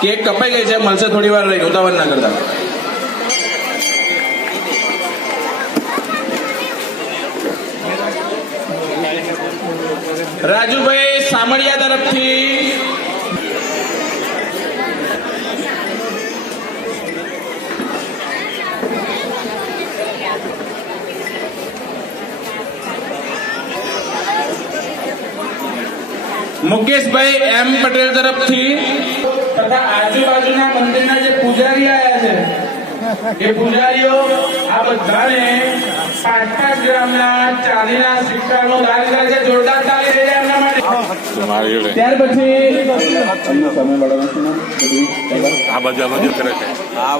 કપાઈ ગઈ છે, મળશે થોડી વાર રહી, ઉતાવળ ના કરતા. રાજુભાઈ સામળિયા તરફથી. મુકેશભાઈ એમ પટેલ તરફથી. તથા આજુબાજુના મંદિરના જે પૂજારી આવ્યા છે એ પૂજારીઓ આ બધાને પાંચ પાંચ ગ્રામના ચાંદીના સિક્કાનો દાન કરે છે જોરદાર તાળી રહી એમના માટે. ત્યાર પછી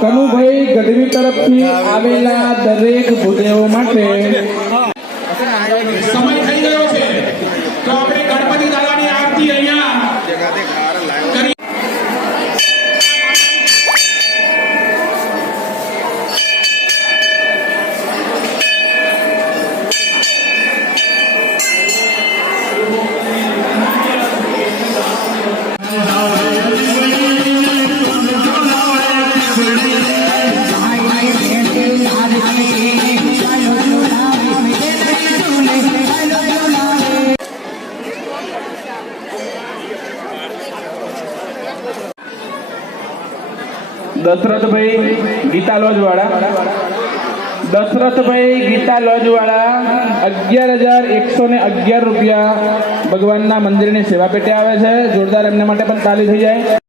કનુભાઈ ગઢવી તરફથી આવેલા દરેક ભૂદેવો માટે દશરથભાઈ ગીતા લોજ વાળા દશરથભાઈ ગીતા લોજ વાળા અગિયાર હજાર એકસો ને અગિયાર રૂપિયા ભગવાનના મંદિરની સેવા પેટે આવે છે. જોરદાર એમના માટે પણ તાલી થઈ જાય.